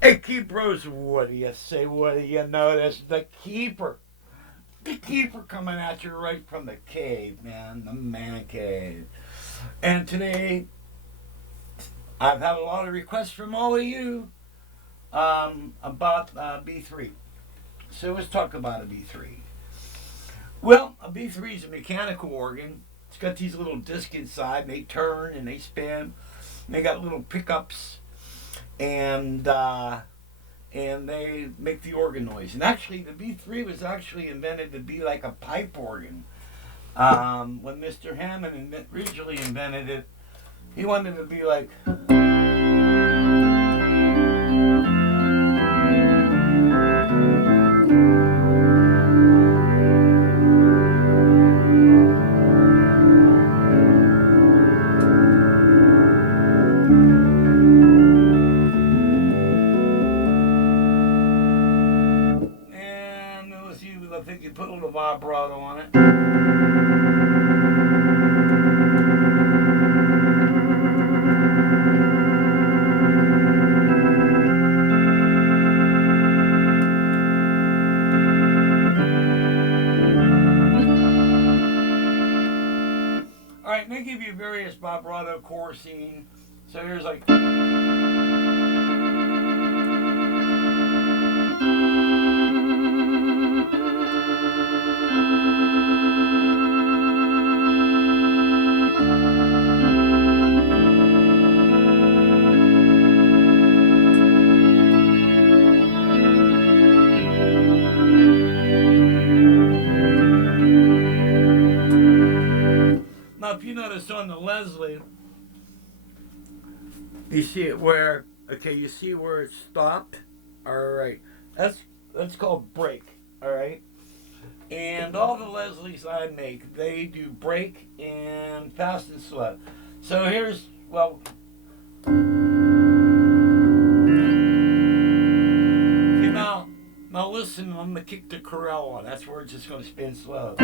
Hey, keepers, what do you say? What do you notice? The keeper. The keeper coming at you right from the cave, man. The man cave. And today, I've had a lot of requests from all of you about B3. So let's talk about a B3. Well, a B3 is a mechanical organ. It's got these little discs inside, and they turn and they spin. And they got little pickups, and they make the organ noise. And actually, the B3 was actually invented to be like a pipe organ. When Mr. Hammond originally invented it, he wanted it to be like. And let's see, I think you put a little vibrato on it. All right, and they give you various vibrato chorusing. So here's like. Now, if you notice on the Leslie, you see it where, okay, you see where it stopped? All right. That's called break, all right? And all the Leslies I make, they do break and fast and slow. So here's, well, okay, now listen, I'm going to kick the corral on. That's where it's just going to spin slow.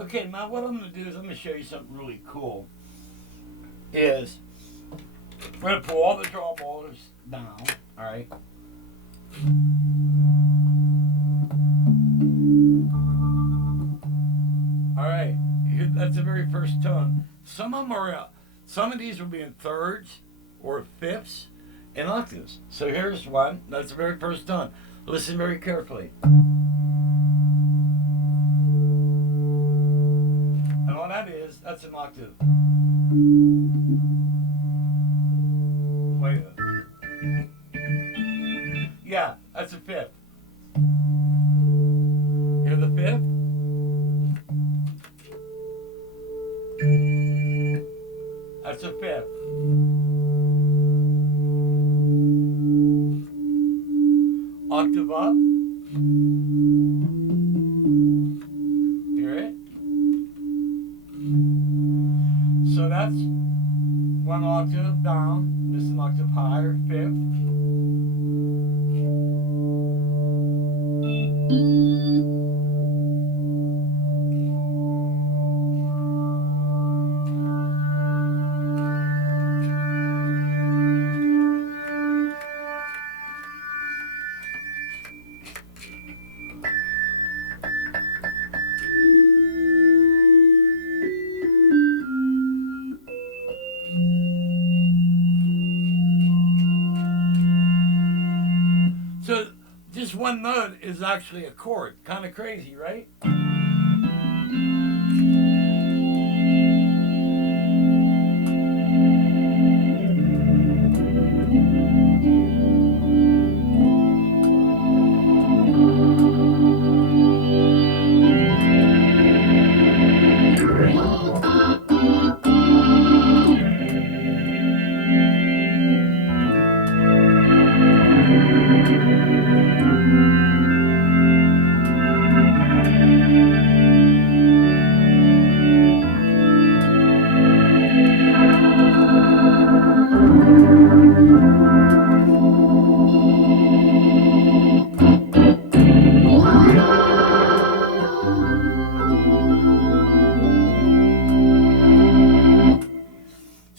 Okay, now what I'm going to do is I'm going to show you something really cool. Is we're going to pull all the drawbars down, all right? All right, that's the very first tone. Some of them are out. Some of these will be in thirds or fifths and octaves. So here's one. That's the very first tone. Listen very carefully. And all that is, that's an octave. Wait. Yeah, that's a fifth. Hear the fifth? That's a fifth. Octave up. Hear it? So that's one octave down. This is an octave higher, fifth. So just one note is actually a chord. Kind of crazy, right?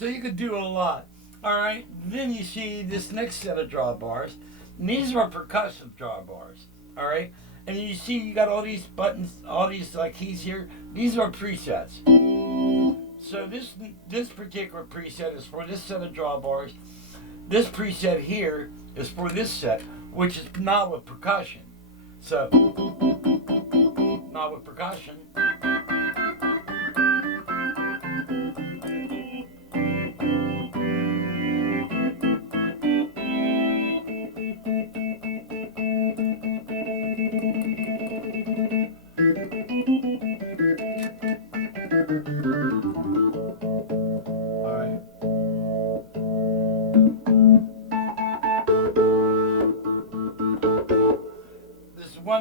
So you could do a lot. All right. Then you see this next set of drawbars. And these are percussive drawbars. All right. And you see you got all these buttons, all these like keys here. These are presets. So this particular preset is for this set of drawbars. This preset here is for this set, which is not with percussion. So not with percussion.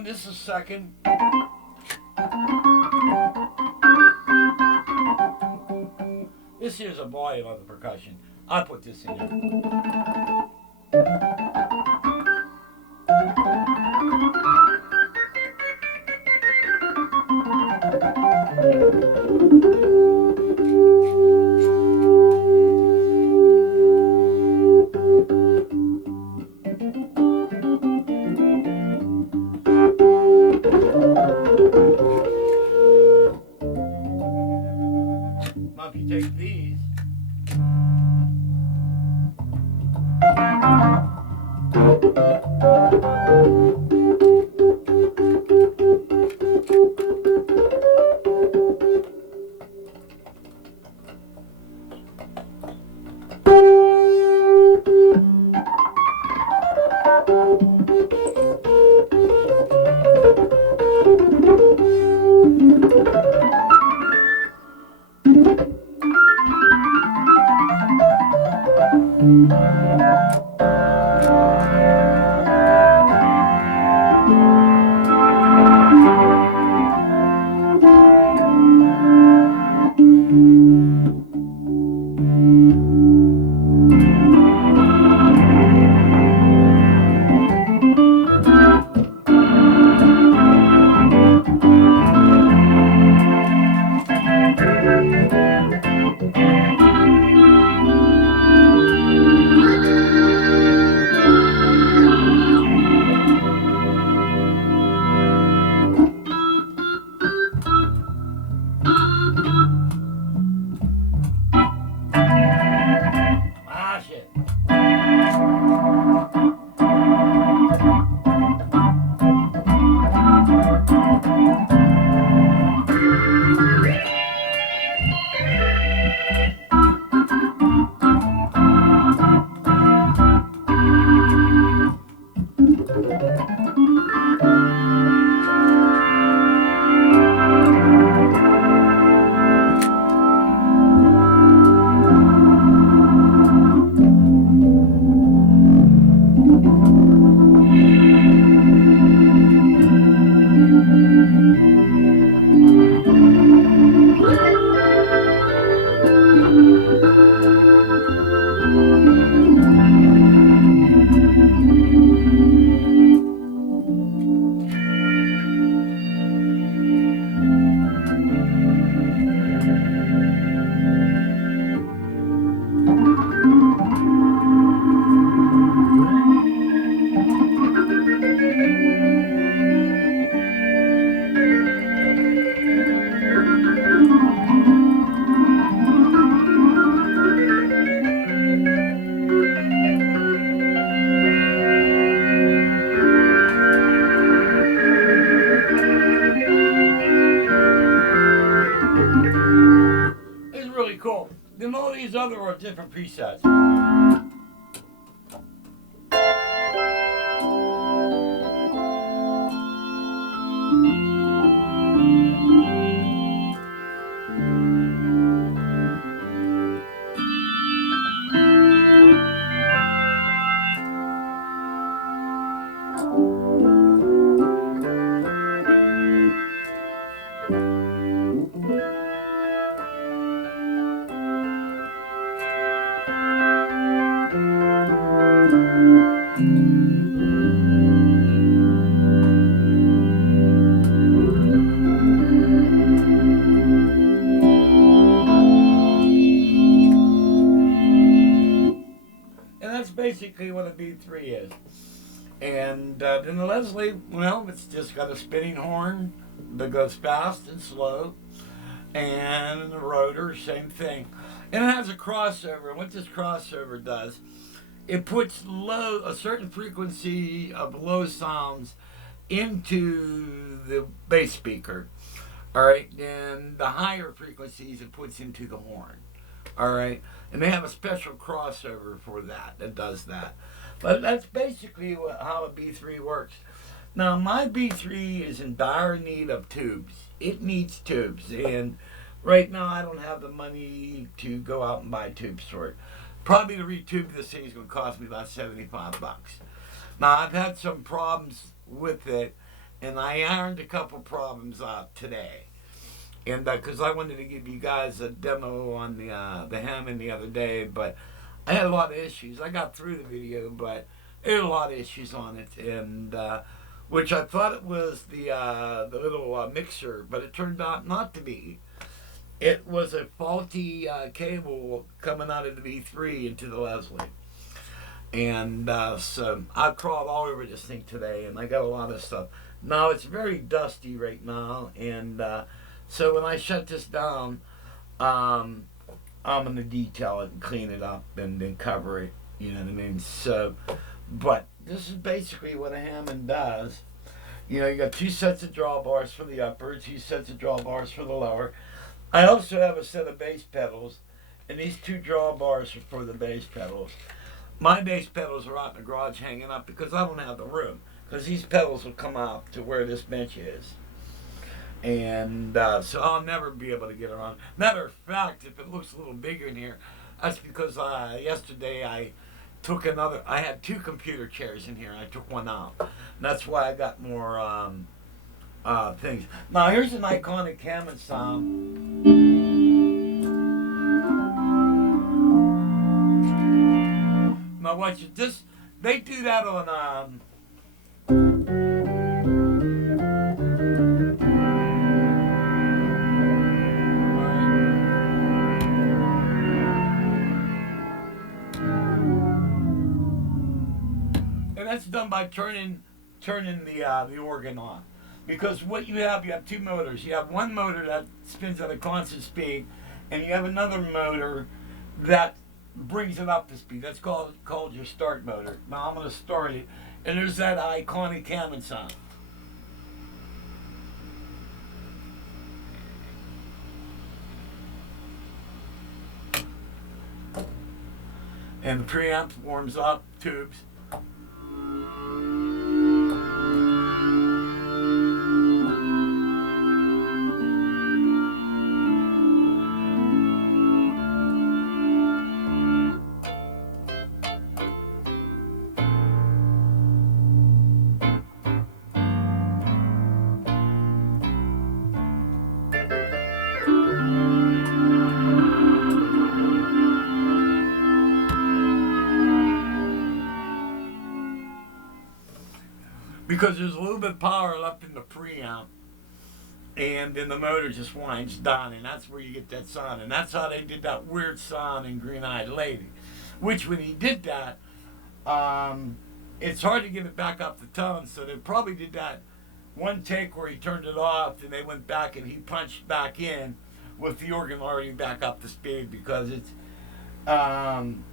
This is second. This here's a volume of the percussion. I put this in there. Now if you take these, shit. It's really cool. Then all these other are different presets. basically what a B3 is. And then the Leslie, well, it's just got a spinning horn that goes fast and slow. And the rotor, same thing. And it has a crossover. What this crossover does, it puts a certain frequency of low sounds into the bass speaker. All right, and the higher frequencies it puts into the horn. All right, and they have a special crossover for that does that. But that's basically how a B3 works. Now, my B3 is in dire need of tubes. It needs tubes, and right now I don't have the money to go out and buy tubes for it. Probably to retube this thing is going to cost me about $75. Now, I've had some problems with it, and I ironed a couple problems out today. And because I wanted to give you guys a demo on the Hammond the other day, but I had a lot of issues. I got through the video, but there were a lot of issues on it, and which I thought it was the little mixer, but it turned out not to be. It was a faulty cable coming out of the V3 into the Leslie. And so I crawled all over this thing today, and I got a lot of stuff. Now it's very dusty right now, and so when I shut this down, I'm going to detail it and clean it up and then cover it, you know what I mean? So, but this is basically what a Hammond does. You know, you got 2 sets of drawbars for the upper, 2 sets of drawbars for the lower. I also have a set of bass pedals, and these 2 drawbars are for the bass pedals. My bass pedals are out in the garage hanging up because I don't have the room, because these pedals will come out to where this bench is. And so I'll never be able to get around. Matter of fact, if it looks a little bigger in here, that's because yesterday I had 2 computer chairs in here, and I took one out. And that's why I got more things. Now here's an iconic Hammond sound. Now watch it. They do that on and that's done by turning the organ on. Because what you have 2 motors. You have one motor that spins at a constant speed, and you have another motor that brings it up to speed. That's called your start motor. Now I'm going to start it, and there's that iconic Hammond sound. And the preamp warms up, tubes. Because there's a little bit of power left in the preamp, and then the motor just winds down, and that's where you get that sound. And that's how they did that weird sound in Green Eyed Lady, which when he did that, it's hard to get it back up the tone, so they probably did that one take where he turned it off, and they went back and he punched back in with the organ already back up to speed, because it's kind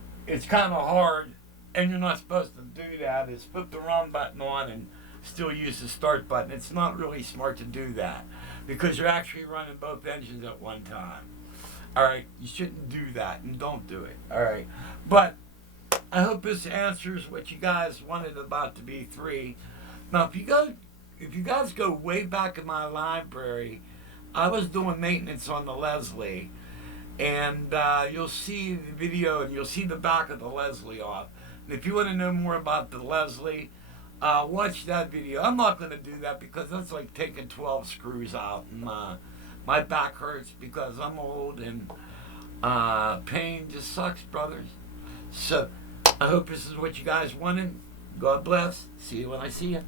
of hard, and you're not supposed to do that. It's put the wrong button on and still use the start button. It's not really smart to do that, because you're actually running both engines at one time. All right, you shouldn't do that, and don't do it. All right, but I hope this answers what you guys wanted about the B3. Now, if you guys go way back in my library, I was doing maintenance on the Leslie, and you'll see the video, and you'll see the back of the Leslie off. And if you want to know more about the Leslie, watch that video. I'm not going to do that because that's like taking 12 screws out, and my back hurts because I'm old, and pain just sucks, brothers. So I hope this is what you guys wanted. God bless. See you when I see you.